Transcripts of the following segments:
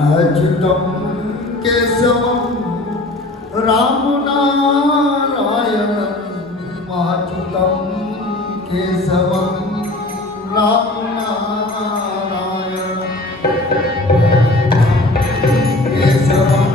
अच्युतं केशवं रामनारायणं अच्युतं केशवं रामनारायणं केशवं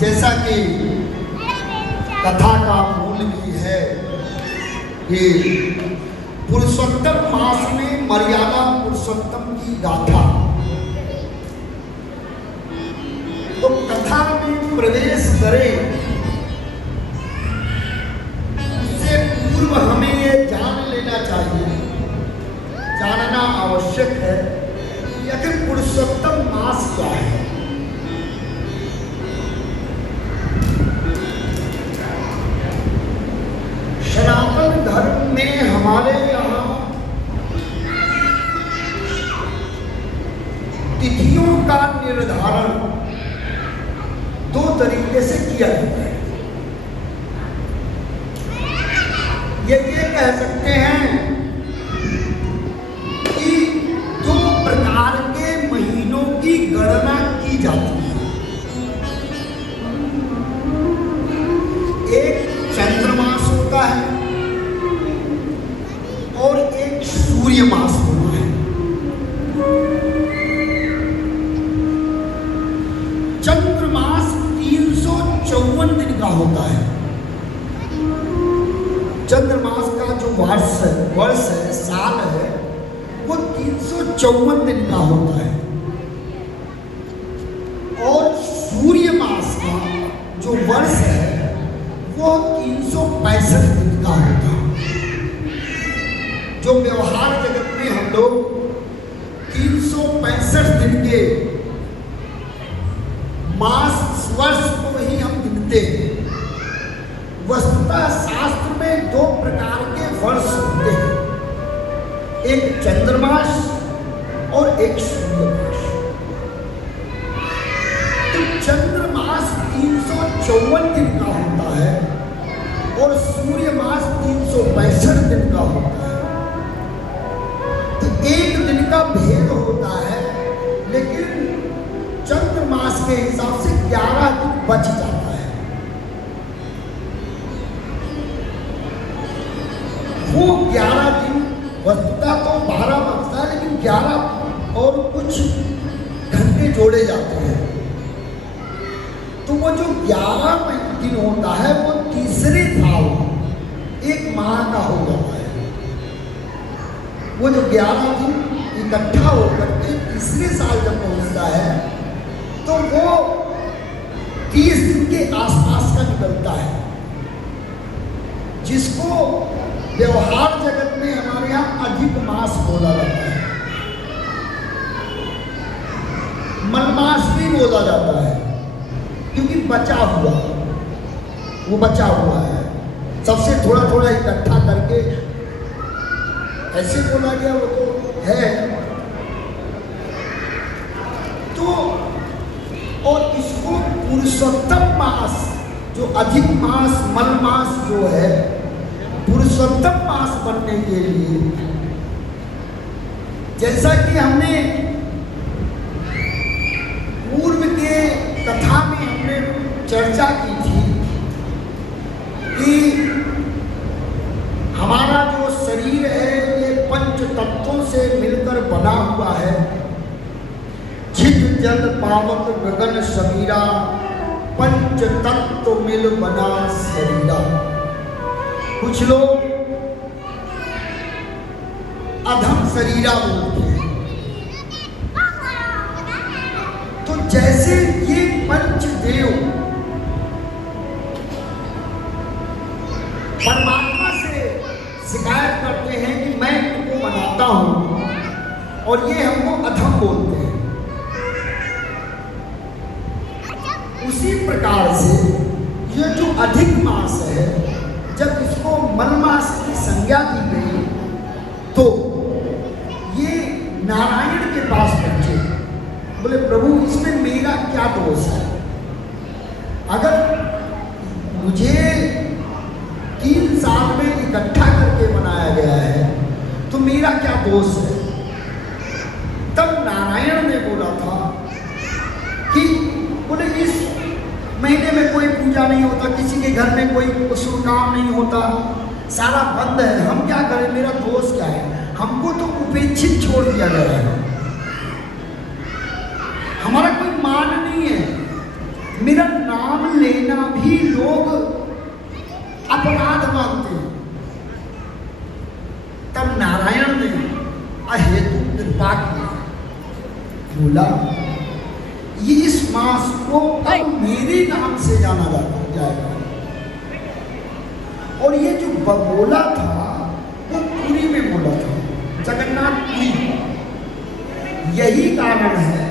जैसा कि कथा का मूल भी है कि पुरुषोत्तम मास में मर्यादा पुरुषोत्तम की गाथा, तो कथा में प्रवेश करें उससे पूर्व हमें ये जान लेना चाहिए, जानना आवश्यक है कि पुरुषोत्तम मास क्या है। सनातन धर्म में हमारे यहाँ तिथियों का निर्धारण दो तरीके से किया जाता है। ये कह सकते हैं कि दो प्रकार के महीनों की गणना की जाती है। चंद्रमास 354 दिन का होता है। चंद्रमास का जो वर्ष है, साल है, वो 354 दिन का होता है। और सूर्य मास का जो वर्ष है वो 365 दिन का होता है। जो व्यवहार जगत में हम लोग 365 दिन के मास वर्ष को ही हम गिनते हैं। वस्तुतः शास्त्र में 2 प्रकार के वर्ष होते हैं, एक चंद्रमास और एक सूर्यमास। तो चंद्रमास 354 दिन का होता है और सूर्यमास 365 दिन का होता है। तो एक दिन का भेद होता है, लेकिन चंद्रमास के हिसाब से 11 दिन बच जाता है। वो 11 दिन वस्तुतः तो 12 बचता है, लेकिन 11 और कुछ घंटे जोड़े जाते हैं। तो वो जो 11 दिन होता है वो तीसरे साल 1 माह का हो जाता है। वो जो 11 दिन इकट्ठा होकर के तीसरे साल जब पहुंचता है तो वो 30 दिन के आसपास का निकलता है, जिसको व्यवहार जगत में हमारे यहाँ अधिक मास बोला जाता है। मलमास भी बोला जाता है, क्योंकि बचा हुआ, वो बचा हुआ है, सबसे थोड़ा थोड़ा इकट्ठा करके ऐसे बोला गया, वो तो है। तो और इसको पुरुषोत्तम मास, जो अधिक मास मलमास जो है, पुरुषोत्तम मास बनने के लिए, जैसा कि हमने पूर्व के कथा में हमने चर्चा की थी कि हमारा जो शरीर है ये 5 तत्वों से मिलकर बना हुआ है। छिद जल पावक गगन समीरा, 5 तत्व मिल बना शरीरा। कुछ लोग अधम शरीरा बोलते हैं। तो जैसे ये 5 देव परमात्मा से शिकायत करते हैं कि मैं इनको बनाता हूं, और ये हमको अधम बोलते हैं, उसी प्रकार से ये जो अधिक मास है, जब इसको मलमास की संज्ञा दी गई तो ये नारायण के पास पहुंचे। बोले प्रभु इसमें मेरा क्या दोष है? अगर मुझे 3 साल में इकट्ठा करके बनाया गया है तो मेरा क्या दोष है? तब नारायण ने बोला था कि बोले इस महीने में कोई पूजा नहीं होता, किसी के घर में कोई शुभ काम नहीं होता, सारा बंद है, हम क्या करें? मेरा दोष क्या है? हमको तो उपेक्षित छोड़ दिया गया है, हमारा कोई मान नहीं है, मेरा नाम लेना भी लोग अपराध मानते हैं। तब नारायण ने अहेतु कृपा की, बोला ये इस मास को अब मेरे नाम से जाना जाएगा। और ये जो बोला था वो पुरी में बोला था, जगन्नाथपुरी। यही कारण है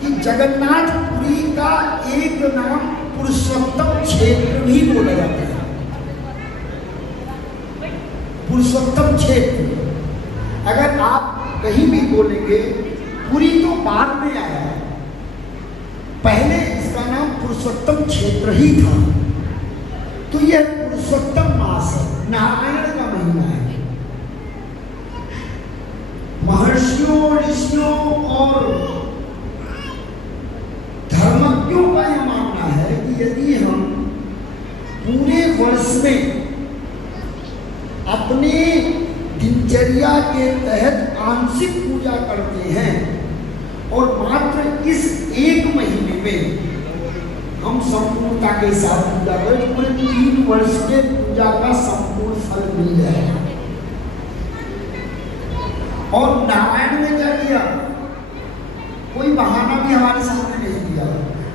कि जगन्नाथपुरी का एक नाम पुरुषोत्तम क्षेत्र भी बोला जाता है। पुरुषोत्तम क्षेत्र अगर आप कहीं भी बोलेंगे, पुरी तो बाद में आया है, पहले इसका नाम पुरुषोत्तम क्षेत्र ही था। तो यह पुरुषोत्तम मास है, नारायण का महीना है। महर्षियों, ऋषियों और धर्मज्ञों का यह मानना है कि यदि हम पूरे वर्ष में अपने दिनचर्या के तहत आंशिक पूजा करते हैं और मात्र इस 1 महीने में हम संपूर्णता के साथ पूजा करें तो पूरे 3 वर्ष के पूजा का संपूर्ण फल मिल जाएगा। और नारायण ने क्या किया, कोई बहाना भी हमारे सामने नहीं दिया।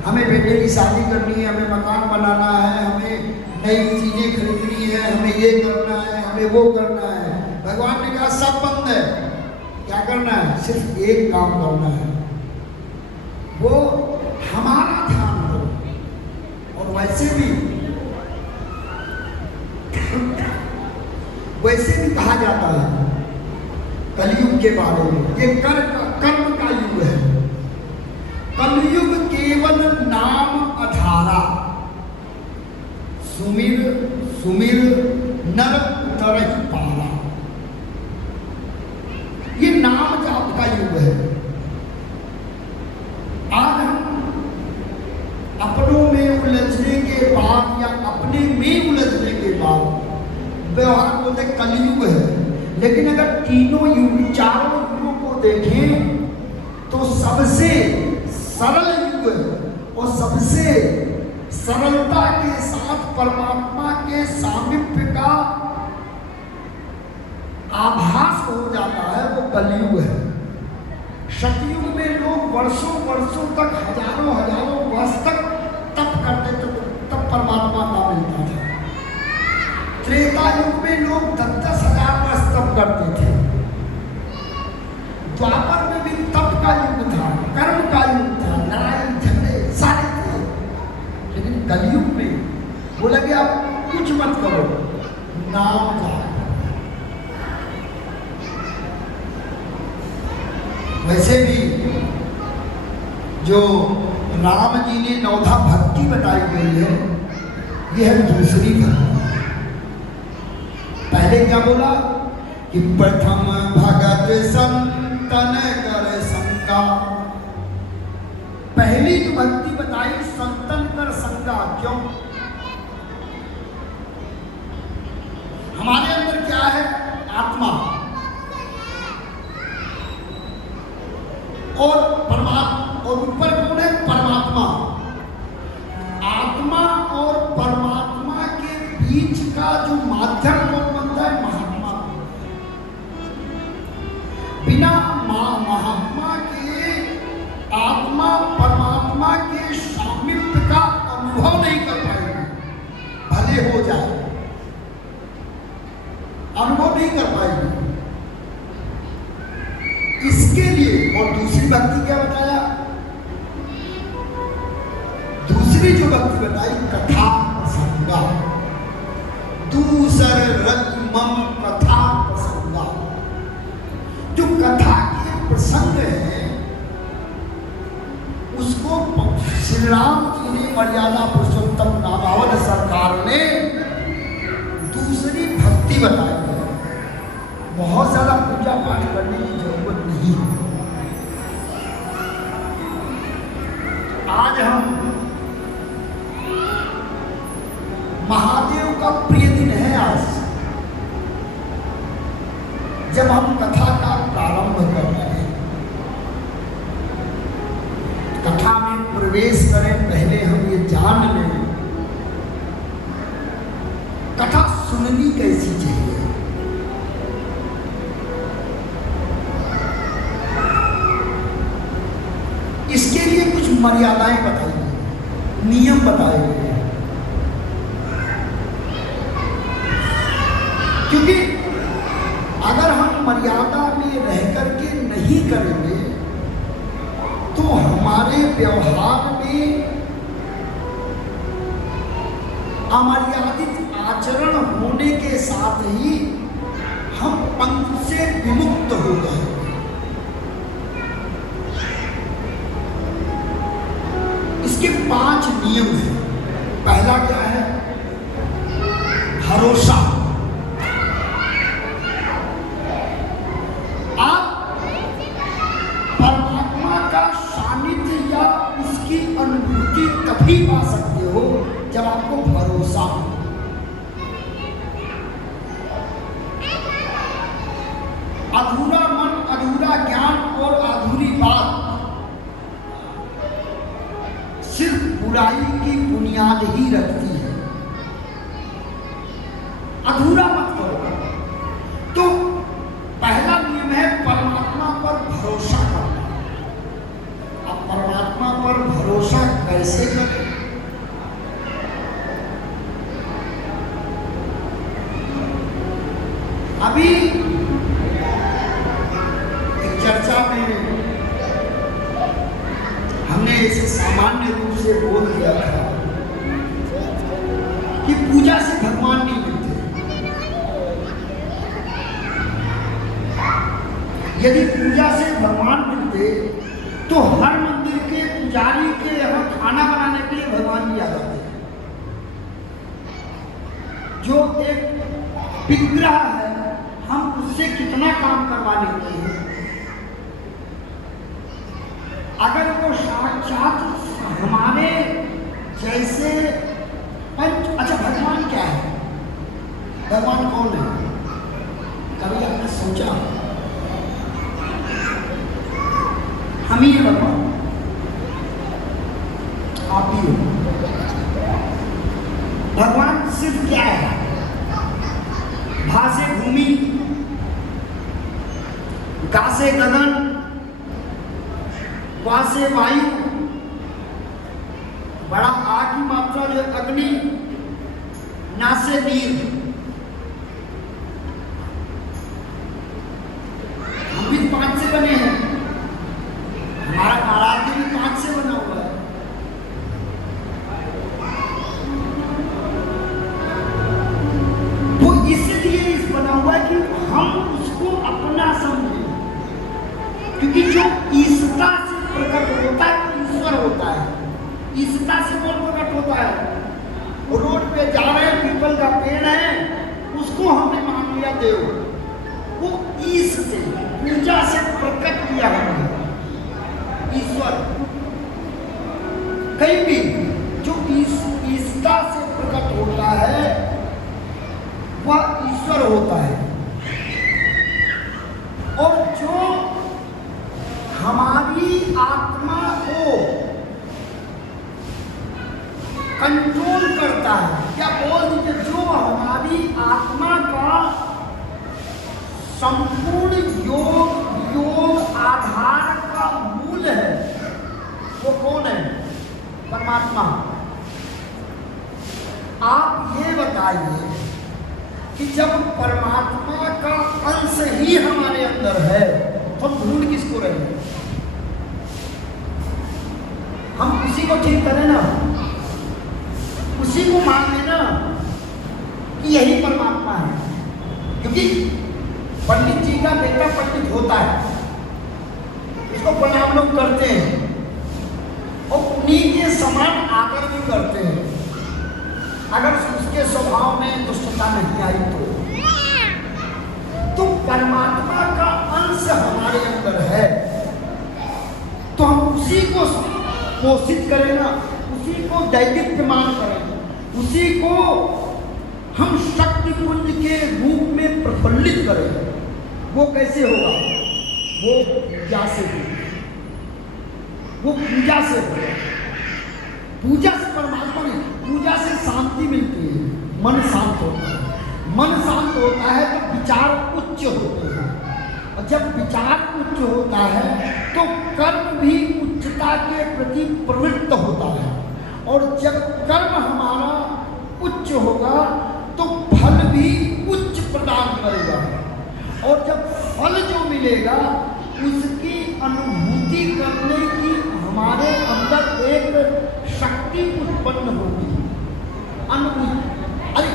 हमें बेटे की शादी करनी है, हमें मकान बनाना है, हमें नई चीजें खरीदनी है, हमें ये करना है, हमें वो करना है। भगवान ने कहा सब बंद है, क्या करना है, सिर्फ एक काम करना है, वो हमारा ध्यान हो। और वैसे भी कहा जाता है कलयुग के बारे में, ये कर्म का युग है। कलयुग केवल नाम अधारा, सुमिर सुमिर नर उतरहि पारा। ये नाम जाप का युग है। आज हम अपनों में उलझने के बाद या अपने में उलझने के बाद व्यवहार बोलते कलयुग है, लेकिन अगर तीनों युग, चारों युगों को देखें तो सबसे सरल युग है और सबसे सरलता के साथ परमात्मा के सामीप्य का आभास हो जाता है, वो कलयुग है। सतयुग में लोग वर्षों वर्षों तक, हजारों हजारों वर्ष तक तप करते थे, तब परमात्मा का मिलता था। त्रेता युग में लोग 10-10 हजार वर्ष तप करते थे। द्वापर में भी तप का युग था, कर्म का युग था, लड़ाई झगड़े सारे थे। लेकिन कलयुग में बोला कि आप कुछ मत करो, नाम जाप। वैसे भी जो राम जी ने 9धा भक्ति बताई गई है, यह है दूसरी भक्ति। पहले क्या बोला कि प्रथम भगत संतन कर संगा। पहली जो भक्ति बताई संतन कर संगा, क्यों? हमारे अंदर क्या है? आत्मा और परमात्मा, और ऊपर कौन है? परमात्मा। आत्मा और परमात्मा के बीच का जो माध्यम कौन बनता है? महात्मा। बिना महात्मा के आत्मा परमात्मा के सामीप्य का अनुभव नहीं कर पाएगी, भले हो जाए, अनुभव नहीं कर पाएगी। इसके लिए और दूसरी भक्ति क्या बताया? दूसरी जो भक्ति बताई कथा प्रसंगा। दूसर रज मम कथा प्रसंगा। जो कथा के प्रसंग है उसको श्री राम जी ने, मर्यादा पुरुषोत्तम नामावत सरकार ने दूसरी भक्ति बताई है। बहुत ज्यादा पूजा पाठ करने की जरूरत नहीं है। आज हम महादेव का प्रिय दिन है आज, जब हम कथा का प्रारंभ करते हैं। कथा में प्रवेश करें पहले हम ये जान लें कथा सुननी कैसी चाहिए। इसके लिए कुछ मर्यादाएं बताई गई, नियम बताए गए हैं। क्योंकि अगर हम मर्यादा में रह करके नहीं करेंगे तो हमारे व्यवहार में अमर्यादित आचरण होने के साथ ही हम पंथ से विमुक्त हो गए। इसके 5 नियम हैं। पहला क्या है? भरोसा। आप परमात्मा का सानिध्य या उसकी अनुभूति तभी पा सकते हो जब आपको भरोसा हो। अधूरा मन, अधूरा ज्ञान और अधूरी बात बुराई की बुनियाद ही रखती है। अधूरा मत करो। तो पहला नियम है परमात्मा पर भरोसा करना। अब परमात्मा पर भरोसा कैसे करें? अभी एक चर्चा में हमने इसे सामान्य रूप से बोल दिया था कि पूजा से भगवान नहीं मिलते। यदि पूजा से भगवान मिलते तो हर मंदिर के पुजारी के यहाँ खाना बनाने के लिए भगवान भी आ जाते। जो एक विग्रह है, हम उससे कितना काम करवा लेते हैं। अगर वो साक्षात हमारे जैसे, अच्छा भगवान क्या है? भगवान कौन है? कभी आपने सोचा? हम ही है भगवान, आप ही हो। भगवान सिर्फ क्या है? भा से भूमि, गा से गगन, वा से वायु, बड़ा आ की मात्रा जो अग्नि, ना से नीर। हम भी 5 से बने हैं। हमारा आराध्य भी 5 से बना हुआ है। वो इसलिए इस बना हुआ है कि हम उसको अपना समझें। क्योंकि जो ईश्वरता से प्रकट होता है वो ईश्वर होता है। ईश्वरता से कौन प्रकट होता है? रोड पे जा रहे हैं, पीपल का पेड़ है, उसको हमने मान लिया देव। वो ईश से, पूजा से प्रकट किया हमने ईश्वर। कहीं भी जो ईश्वरता से प्रकट होता है वह ईश्वर होता है। और जो हमारी आत्मा को कंट्रोल करता है, क्या बोल दीजिए, जो हमारी आत्मा का संपूर्ण योग आधार का मूल है, वो कौन है? परमात्मा। आप ये बताइए कि जब परमात्मा का अंश ही हमारे अंदर है तो हम ढूंढ किसको रहे हैं? हम उसी को ठीक करें ना, उसी को मान लेना कि यही परमात्मा है। क्योंकि पंडित जी का बेटा पंडित होता है, उसको प्रणाम लोग करते हैं और उन्हीं के समान आदर भी करते हैं। अगर उसके स्वभाव में दुष्टता नहीं आई तो परमात्मा का अंश हमारे अंदर है, तो हम उसी को पोषित करें ना, उसी को दैदिप्यमान करें, उसी को हम शक्ति पुंज के रूप में प्रफुल्लित करें। वो कैसे होगा? वो पूजा से होगा। वो पूजा से होगा। पूजा से परमात्मा नहीं, पूजा से शांति मिलती है, मन शांत होता है। मन शांत होता है तो विचार उच्च होते हैं, और जब विचार उच्च होता है तो कर्म भी उच्चता के प्रति प्रवृत्त होता है। और जब कर्म हमारा उच्च होगा तो फल भी उच्च प्रदान करेगा, और जब फल जो मिलेगा उसकी अनुभूति करने की हमारे अंदर एक शक्ति उत्पन्न होगी। अनुभूति, अरे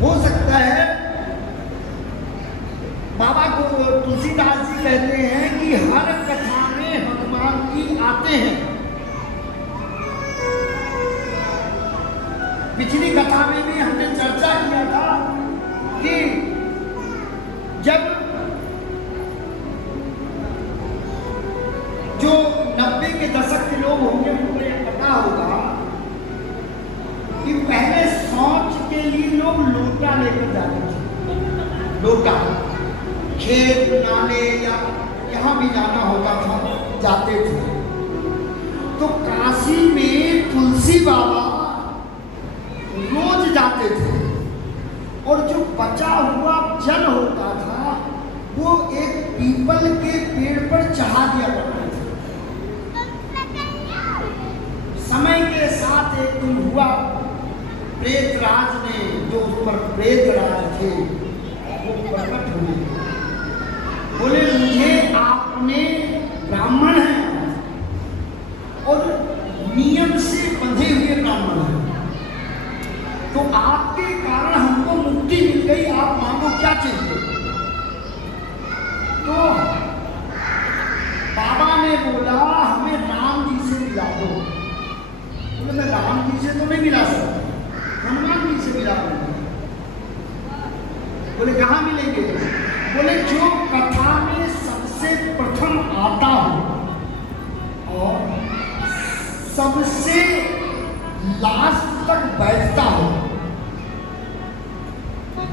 हो सकता है बाबा को तुलसीदास जी कहते हैं कि हर कथा में हनुमान जी आते हैं। पिछली कथा में भी हमने चर्चा किया था कि जब जो 90 के दशक के लोग होंगे उन्हें पता होगा कि पहले शौच के लिए लोग लोटा लेकर जाते थे। लोटा खेत नाले या यहाँ भी जाना होता था, जाते थे। तो काशी तुलसी बाबा रोज जाते थे और जो बचा हुआ जल होता था वो एक पीपल के पेड़ पर चढ़ा दिया करते थे। समय के साथ एक दिन हुआ, प्रेतराज ने, जो उस पर प्रेतराज थे, वो प्रकट हुए। बोले मुझे आपने, ब्राह्मण हैं और नियम से बंधे हुए ब्राह्मण हैं, तो आपके कारण हमको मुक्ति मिल गई, आप मांगो क्या चाहिए। तो बाबा ने बोला हमें राम जी से मिला दो। बोले मैं राम जी से तो नहीं मिला सकता, हनुमान जी से मिला दूंगा। बोले कहाँ मिलेंगे। बोले जो कथा में सबसे प्रथम आता हो और सबसे लास्ट तक बैठता हो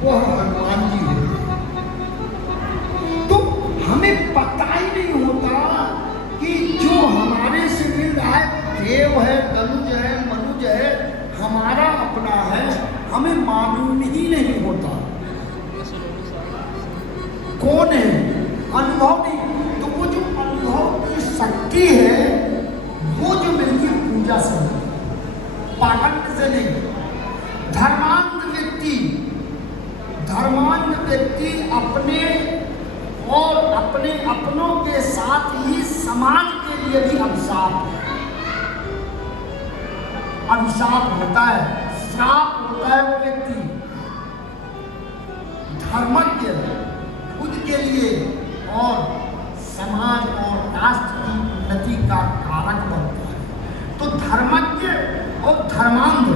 वो हनुमान जी हो। तो हमें पता ही नहीं होता कि जो हमारे से मिल रहा है देव है, गनुज है, मनुज है, हमारा अपना है, हमें मालूम ही नहीं होता कौन है, अनुभव नहीं। तो वो जो अनुभव की शक्ति है वो जो मिलती है पूजा से, पाखंड से नहीं। धर्मांध व्यक्ति अपने और अपने अपनों के साथ ही समाज के लिए भी अभिशाप होता है, श्राप होता है वो व्यक्ति। धर्मज्ञ खुद के लिए और समाज और राष्ट्र की उन्नति का कारक बनता है। तो धर्मज्ञ और धर्मांध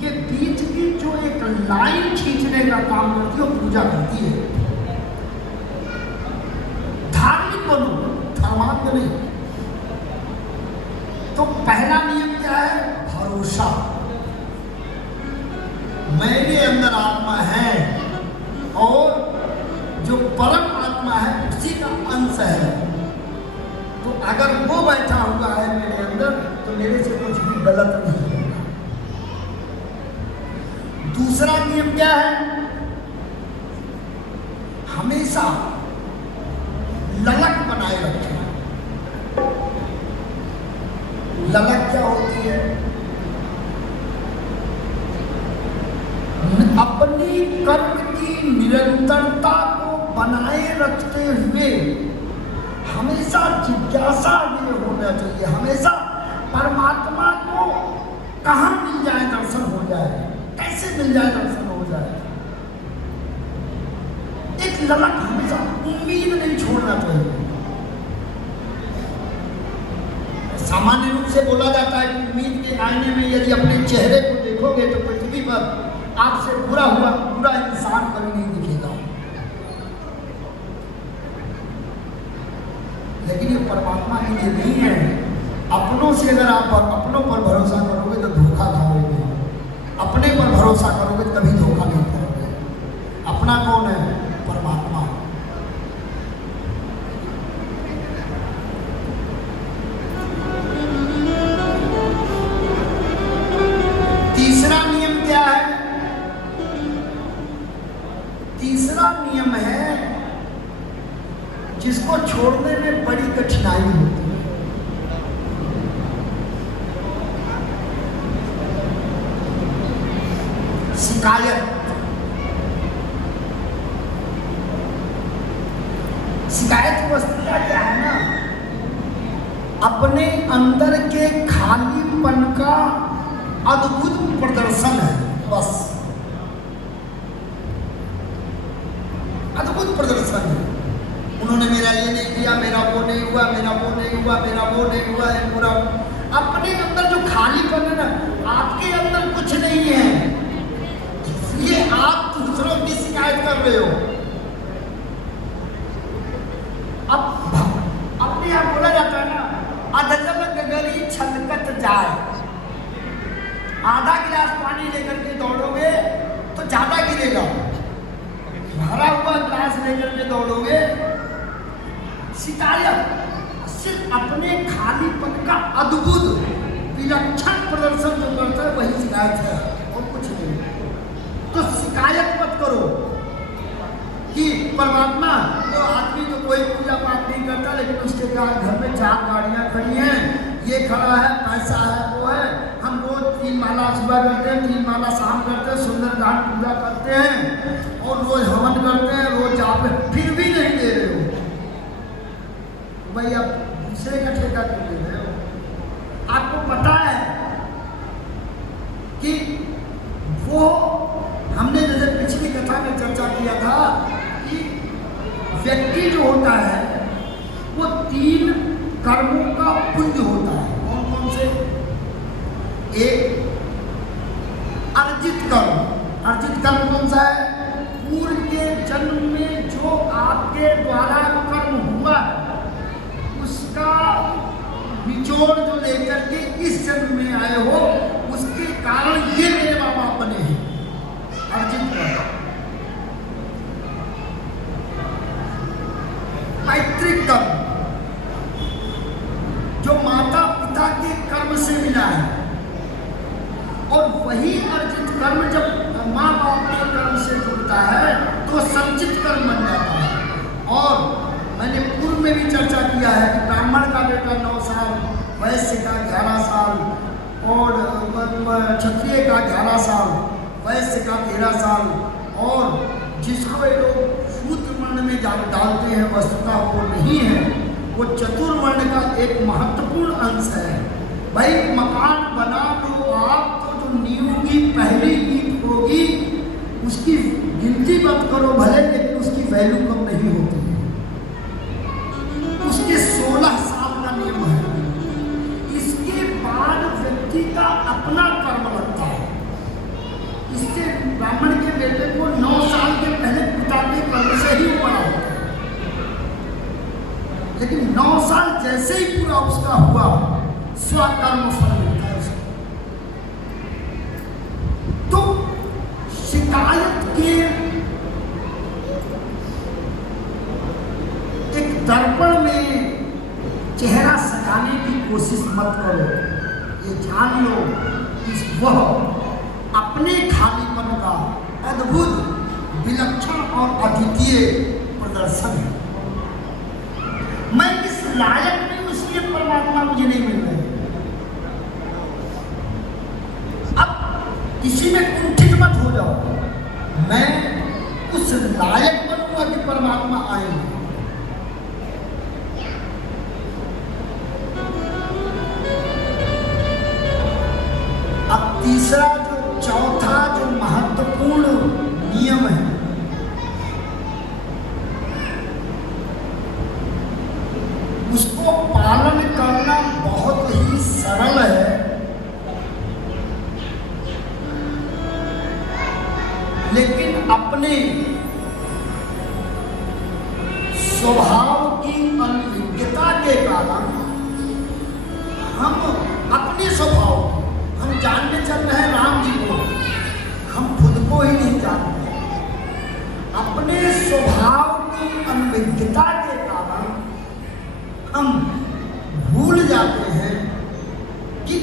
के बीच की जो एक लाइन खींचने का काम करती है वो पूजा करती है। धार्मिक बनो, धर्मांध नहीं। तो पहला नियम क्या है, भरोसा। मेरे अंदर आत्मा है और जो परम आत्मा है उसी का अंश है। तो अगर वो बैठा हुआ है मेरे अंदर तो मेरे से कुछ भी गलत नहीं होगा। दूसरा नियम क्या है, हमेशा ललक बनाए रखना। ललक क्या होती है, अपनी कर्म की निरंतरता को बनाए रखते हुए हमेशा जिज्ञासा ये होना चाहिए, हमेशा परमात्मा को कहाँ मिल जाए दर्शन हो जाए, कैसे मिल जाए दर्शन हो जाए। एक ललक हमेशा, उम्मीद नहीं छोड़ना चाहिए। सामान्य रूप से बोला जाता है कि उम्मीद के आईने में यदि अपने चेहरे को देखोगे तो पृथ्वी पर आपसे बुरा इंसान कभी नहीं दिखेगा। लेकिन ये परमात्मा के लिए नहीं है। अपनों से अगर आप अपनों पर भरोसा करोगे तो धोखा खाओगे, अपने पर भरोसा करोगे तो कभी धोखा नहीं करोगे। अपना कौन है, परमात्मा। तीसरा नियम क्या है, तीसरा नियम है जिसको छोड़ने में बड़ी कठिनाई होती है, शिकायत। शिकायत की वस्तुता क्या है ना, अपने अंदर के खालीपन का अद्भुत प्रदर्शन है, बस अद्भुत प्रदर्शन है। उन्होंने मेरा ये नहीं किया, मेरा वो नहीं हुआ, मेरा वो नहीं हुआ, मेरा वो नहीं हुआ, है पूरा अपने अंदर जो खालीपन है ना, आपके अंदर कुछ नहीं है, इसलिए आप दूसरों की शिकायत कर रहे हो। अब अपने यहाँ बोला जाता है ना, अधजल गगरी छलकत जाए। आधा गिलास पानी लेकर के दौड़ोगे तो ज्यादा गिरेगा, भरा हुआ गिलास लेकर के दौड़ोगे। शिकायत सिर्फ अपने खालीपन का अद्भुत विलक्षण प्रदर्शन जो करती परमात्मा वो आदमी तो कोई पूजा पाठ नहीं करता, लेकिन उसके घर में 4 गाड़ियां खड़ी हैं, ये खड़ा है, पैसा है, वो है, हम रोज 3 माला सुबह करते हैं, 3 माला शाम करते हैं, सुंदरकांड पूजा करते हैं और रोज हवन करते हैं, रोज जाप, फिर भी नहीं दे रहे हो भाई, आप दूसरे का ठेका क्यों दे रहे हो? आपको पता है कि वो हमने जैसे पिछली कथा में चर्चा किया था कि व्यक्ति जो होता है वो 3 कर्मों का पुंज होता है। कौन कौन से? एक अर्जित कर्म। अर्जित कर्म कौन सा है? पूर्व के जन्म में जो आपके द्वारा कर्म हुआ उसका निचोड़ जो लेकर के इस जन्म में आए हो, उसके कारण ये मेरे माँ बाप बने हैं, अर्जित कर्म। पैतृक कर्म जो माता पिता के कर्म से मिला है, और वही अर्जित कर्म जब माँ बाप के कर्म से जुड़ता है तो संचित कर्म बन जाता है। और मैंने पूर्व में भी चर्चा किया है कि ब्राह्मण का बेटा 9 साल, वैश्य का 11 साल, और क्षत्रिय का 11 साल, वैश्य का 13 साल, और जिसको ये लोग शूद्र वर्ण में डालते हैं, वस्तुतः वो नहीं है, वो चतुर्वर्ण का एक महत्वपूर्ण अंश है। भाई मकान बना लो आप तो जो नींव की पहली ईंट होगी उसकी गिनती मत करो भले, लेकिन उसकी वैल्यू कम नहीं होती। उसके 16 साल का नियम है, इसके बाद व्यक्ति का अपना कर्म लगता है। इससे ब्राह्मण के बेटे को 9 साल के पहले पिता के कर्म से ही बड़ा होता है, लेकिन 9 साल जैसे ही पूरा उसका हुआ स्वकर्म फल मिलता है उसको। तो शिकायत के एक दर्पण में चेहरा सजाने की कोशिश मत करो। ये जान लो कि वह अपने खालीपन का अद्भुत, विलक्षण और अद्वितीय प्रदर्शन है। मैं इस लायक नहीं, इसलिए परमात्मा मुझे नहीं मिल रहे। अब इसी में कुंठित मत हो जाओ, मैं उस लायक बनूंगा कि परमात्मा आएंगे। अब तीसरा जो चौथा जो महत्वपूर्ण नियम है, उसको पालन करना बहुत ही सरल है, लेकिन अपने स्वभाव की अनभिज्ञता के कारण हम अपने स्वभाव, हम जानने चल रहे हैं राम जी को, हम खुद को ही नहीं जानते। अपने स्वभाव की अनभिज्ञता के कारण हम भूल जाते हैं कि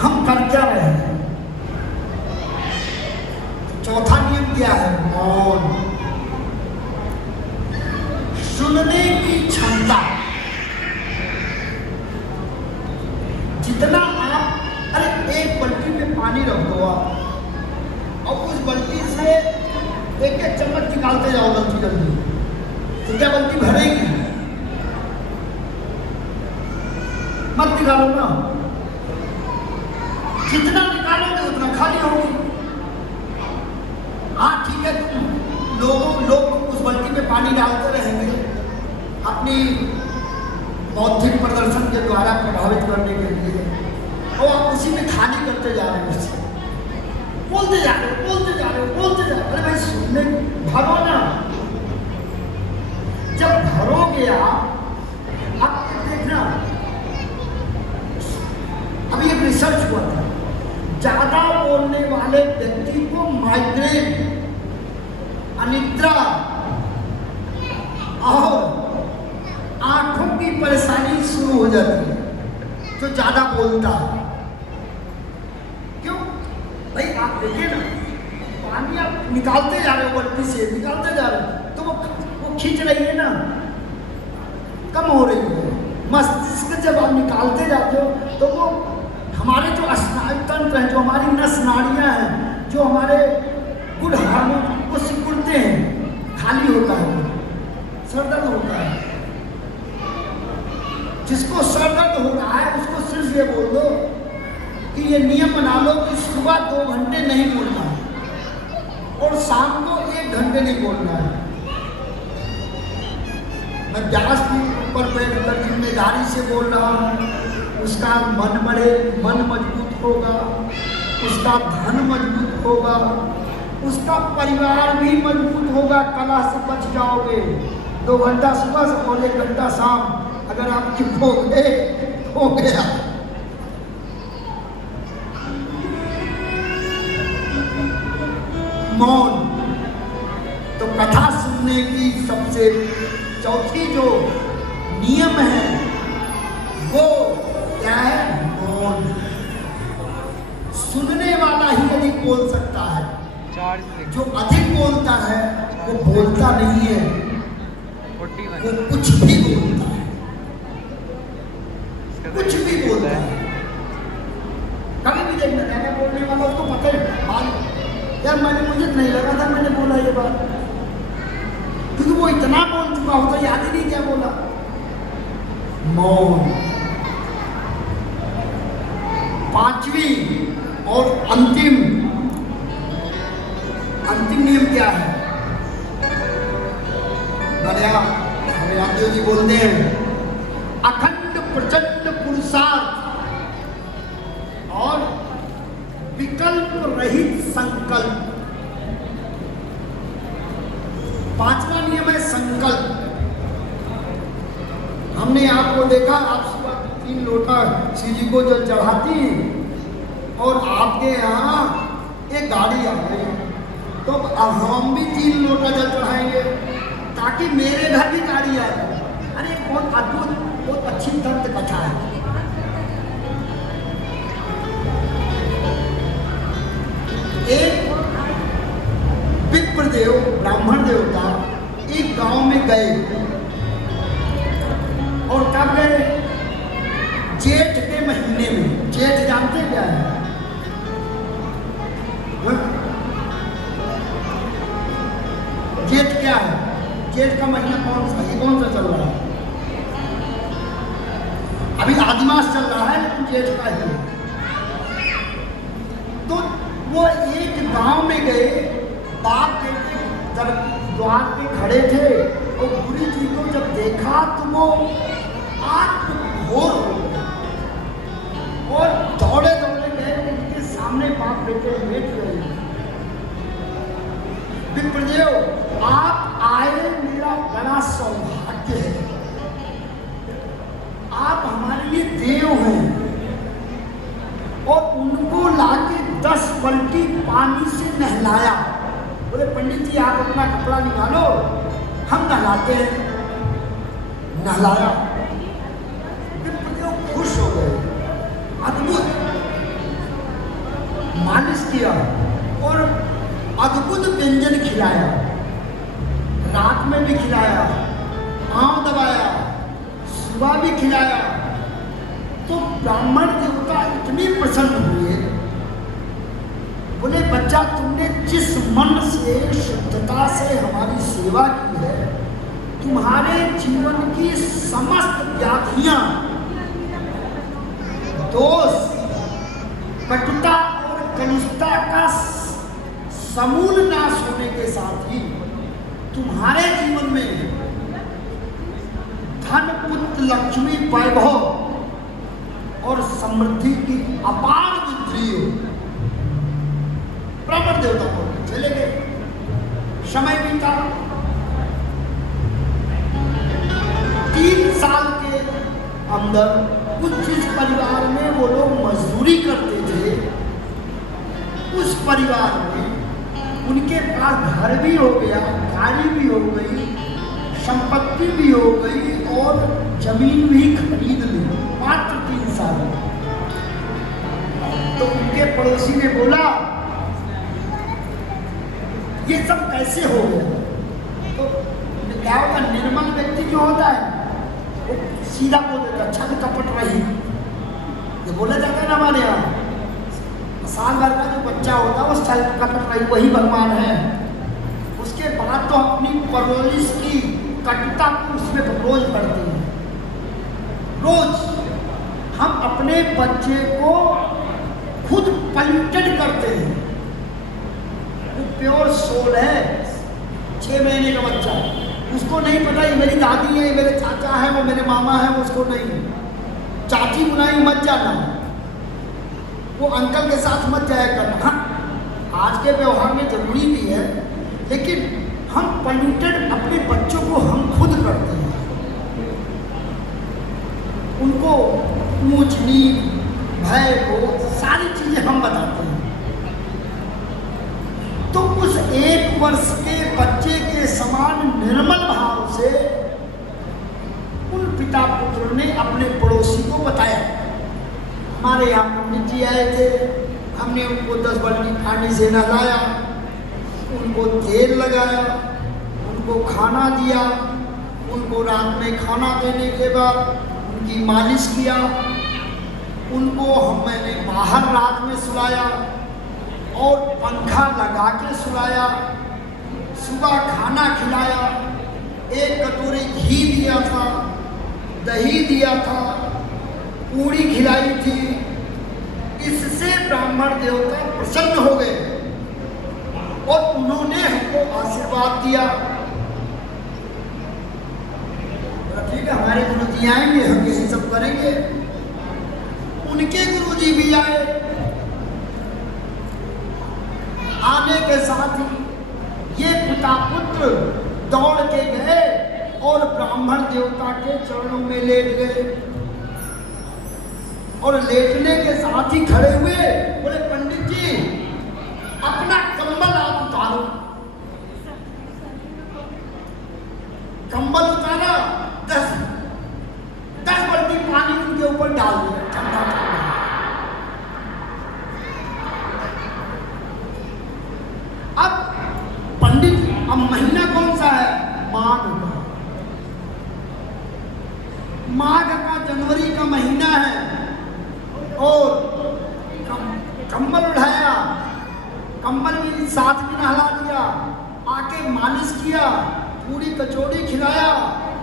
हम कर क्या रहे हैं। चौथा नियम क्या है? मौन। सुनने की क्षमता। जितना आप, अरे एक बाल्टी में पानी रख दो आप, और उस बाल्टी से एक एक चम्मच निकालते जाओ जल्दी जल्दी, तो क्या बाल्टी भरेगी? मत निकालो ना, जितना निकालोगे उतना खाली होगी। हाँ ठीक है, तुम लोग उस बाल्टी में पानी डालते रहेंगे अपनी बौद्धिक प्रदर्शन के द्वारा प्रभावित करने के लिए, और आप उसी में खाली करते जा रहे हैं, उससे बोलते जा रहे हो, बोलते जा रहे हो, बोलते जा रहे हो। अरे भाई सुनने भरो ना, जब भरोगे आप देखना, अभी एक रिसर्च हुआ था, ज्यादा बोलने वाले व्यक्ति को माइग्रेन, अनिद्रा और आंखों की परेशानी शुरू हो जाती है, जो ज्यादा बोलता है। क्यों भाई? आप देखिए ना, पानी आप निकालते जा रहे हो गलती से, निकालते जा रहे हो, तो वो खींच रही है ना, कम हो रही है। मस्तिष्क जब आप निकालते जाते हो तो वो हमारे जो स्नायु तंत्र हैं, जो हमारी नस नाड़ियाँ हैं, जो हमारे गुड हार्मोन वो सिकुड़ते हैं, खाली होता है, सर दर्द होता है। जिसको सर दर्द हो रहा है उसको सिर्फ ये बोल दो कि ये नियम बना लो कि सुबह 2 घंटे नहीं बोलना है और शाम को 1 घंटे नहीं बोलना है। मैं व्यास के ऊपर बैठकर जिम्मेदारी से बोल रहा हूँ, उसका मन बढ़े, मन मजबूत होगा, उसका धन मजबूत होगा, उसका परिवार भी मजबूत होगा, कला से बच जाओगे। 2 घंटा सुबह से और 1 घंटा शाम अगर आप चुपोगे हो गया। मौन तो कथा सुनने की सबसे चौथी जो नियम है वो क्या है? मौन। सुनने वाला ही अधिक बोल सकता है, जो अधिक बोलता है वो बोलता नहीं है, वो कुछ भी बोलता है, कुछ भी बोलता है। कभी भी देखना क्या बोलने वाला उसको पता है यार, मुझे नहीं लगा था मैंने बोला ये बात, क्योंकि वो इतना बोल चुका होता याद ही नहीं क्या बोला। मौन। 5वीं और अंतिम नियम क्या है? हमें रामदेव जी बोलते हैं अखंड प्रचंड पुरुषार्थ और विकल्प रहित संकल्प। 5वां नियम है संकल्प। हमने आपको देखा, आप सुबह 3 लोटा शिव जी को जल चढ़ाती और आपके यहाँ एक गाड़ी आ गई, तो अब हम भी 3 लोटा जल चढ़ाएंगे ताकि मेरे घर भी गाड़ी आए। अरे बहुत अद्भुत, बहुत अच्छी तंत्र कथा है। एक विप्रदेव ब्राह्मण देवता एक गांव में गए, और कब गए? जेठ के महीने में। जेठ जानते क्या है? जेठ क्या है? जेठ का महीना कौन सा? ये कौन सा चल रहा है? अभी आदिमास चल रहा है, लेकिन जेठ का ही। तो वो एक गांव में गए, बाप बेटे द्वार पे खड़े थे, और गुरु जी को जब देखा तो वो आत्मघोर हो गए और दौड़े दौड़े गए, उनके सामने बाप बेटे लेट गए। विप्रदेव आप आए, मेरा बड़ा सौभाग्य है, आप हमारे लिए देव हैं। और उनको लाके 10 बाल्टी पानी से नहलाया। बोले पंडित जी आप अपना कपड़ा निकालो, हम नहलाते हैं। नहलाया, विप्रदेव खुश हो गए, अद्भुत। मालिश किया और अद्भुत व्यंजन खिलाया, रात में भी खिलाया, आम दबाया, सुबह भी खिलाया। तो ब्राह्मण देवता इतने प्रसन्न हुए, बोले बच्चा तुमने जिस मन से शुद्धता से हमारी सेवा की है, तुम्हारे जीवन की समस्त व्याधियां, दोष, कटुता और कनिष्ठता का समूल नाश होने के साथ ही तुम्हारे जीवन में धन, पुत्र, लक्ष्मी, वैभव और समृद्धि की अपार वृद्धि हो। ब्राह्मण देवता को चले गए। समय बीता, 3 साल के अंदर जिस परिवार में वो लोग मजदूरी करते थे, उस परिवार में उनके पास घर भी हो गया, गाड़ी भी हो गई, संपत्ति भी हो गई और जमीन भी खरीद ली, मात्र 3 साल। तो उनके पड़ोसी ने बोला ये सब कैसे हो गया? तो क्या होता, निर्मल व्यक्ति जो होता है वो सीधा बोल देता, छल कपट रही, ये बोला जाता है ना हमारे यहाँ। साल भर का जो बच्चा होता है वो छल कपट रही, वही भगवान है। उसके बाद तो अपनी परवरिश की कटुता को उसमें रोज करते हैं। रोज हम अपने बच्चे को खुद पल्यूटेड करते हैं। वो प्योर सोल है, 6 महीने का बच्चा, उसको नहीं पता ये मेरी दादी है, ये मेरे चाचा है, वो मेरे मामा है, उसको नहीं। चाची बुलाई मत जाना, वो अंकल के साथ मत जाया करना। हाँ, आज के व्यवहार में जरूरी भी है, लेकिन हम पल्यूटेड अपने बच्चों को हम खुद करते हैं। उनको ऊंच नीच, भय को सारी चीजें हम बताते हैं। तो उस 1 वर्ष के बच्चे के समान निर्मल भाव से उन पिता पुत्र ने अपने पड़ोसी को बताया। हमारे यहाँ पंडित जी आए थे, हमने उनको 10 बाल्टी पानी से नहलाया, उनको तेल लगाया, उनको खाना दिया, उनको रात में खाना देने के बाद उनकी मालिश किया, उनको मैंने बाहर रात में सुलाया और पंखा लगा के सुलाया, सुबह खाना खिलाया, 1 कटोरी घी दिया था, दही दिया था, पूड़ी खिलाई थी। इससे ब्राह्मण देवता प्रसन्न हो गए और उन्होंने हमको आशीर्वाद दिया। ठीक है, हमारे गुरु जी आएंगे, हम यही सब करेंगे। उनके गुरु जी भी आए, आने के साथ ही ये पिता पुत्र दौड़ के गए और ब्राह्मण देवता के चरणों में लेट गए और लेटने के साथ ही खड़े हुए बोले, पंडित जी अपना कंबल आप उतारो। कंबल उतारा, 10 बाल्टी पानी उनके ऊपर डाल दिया, ठंडा ठंडा। अब पंडित, अब महीना कौन सा है? माघ का। माघ का जनवरी का महीना है और कंबल उठाया, कंबल भी साथ में नहला दिया, आके मालिश किया, पूरी कचौड़ी खिलाया,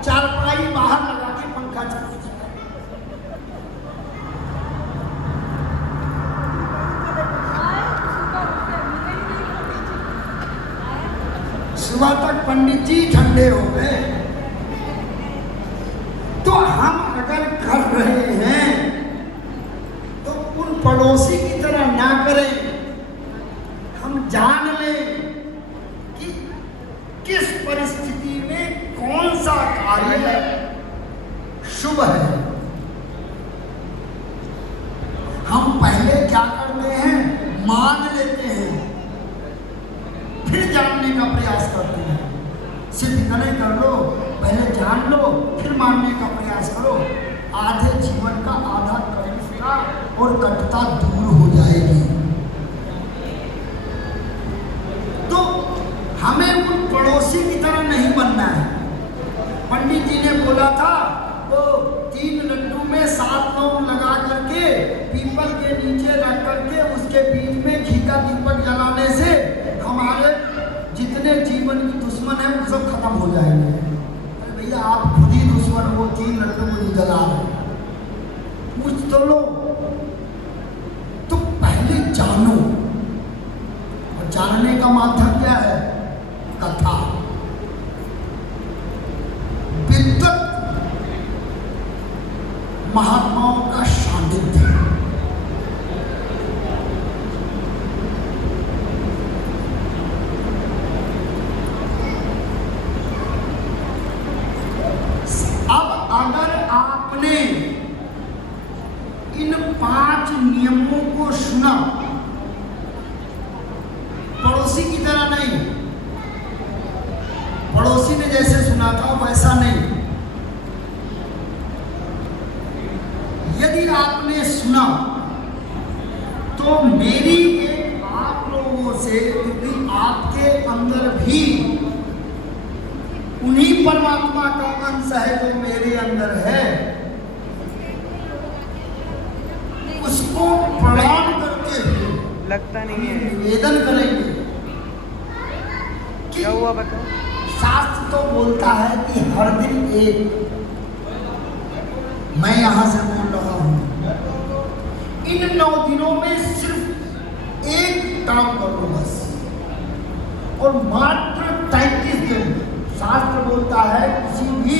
चारपाई बाहर लगा के पंखा चला दिया। सुबह तक पंडित जी ठंडे हो गए। तो हम अगर कर रहे हैं तो उन पड़ोसी की तरह ना करें। हम जान लें कि किस परिस्थिति में कौन सा कार्य शुभ है। हम पहले क्या करते हैं? मान लेते हैं, फिर जानने का प्रयास करते हैं। सिद्ध करें कर लो, पहले जान लो, फिर मानने का प्रयास करो। आधे जीवन का आधा कलुषता और कटुता दूर हो जाएगी। तो हमें उन पड़ोसी की तरह नहीं बनना है। पंडित जी ने बोला था तो 3 लड्डू में 7 लौंग लगा करके पीपल के नीचे रख करके उसके बीच में घी का दीपक जलाने से हमारे जितने जीवन की दुश्मन है वो सब खत्म हो जाएंगे। अरे भैया, आप खुद ही दुश्मन हो, 3 लड्डू मुझे जला रहे, पूछ तो लो। तो पहले जानो, और जानने का माध्यम क्या है? कथा, विद्वत महात्माओं का सानिध्य। अगर आपने इन 5 नियमों को सुना, पड़ोसी की तरह नहीं, पड़ोसी ने जैसे सुना था वैसा नहीं, यदि आपने सुना तो मेरी एक आप लोगों लोगों से, क्योंकि आपके अंदर भी उन्हीं परमात्मा का अंश है जो मेरे अंदर है, उसको प्रणाम करते हुए लगता नहीं है। निवेदन करेंगे कि क्या हुआ बताओ? शास्त्र तो बोलता है कि हर दिन एक, मैं यहां से बोल रहा हूं, इन 9 दिनों में सिर्फ एक काम कर लो बस, और मात्र 33 दिन। शास्त्र बोलता है किसी भी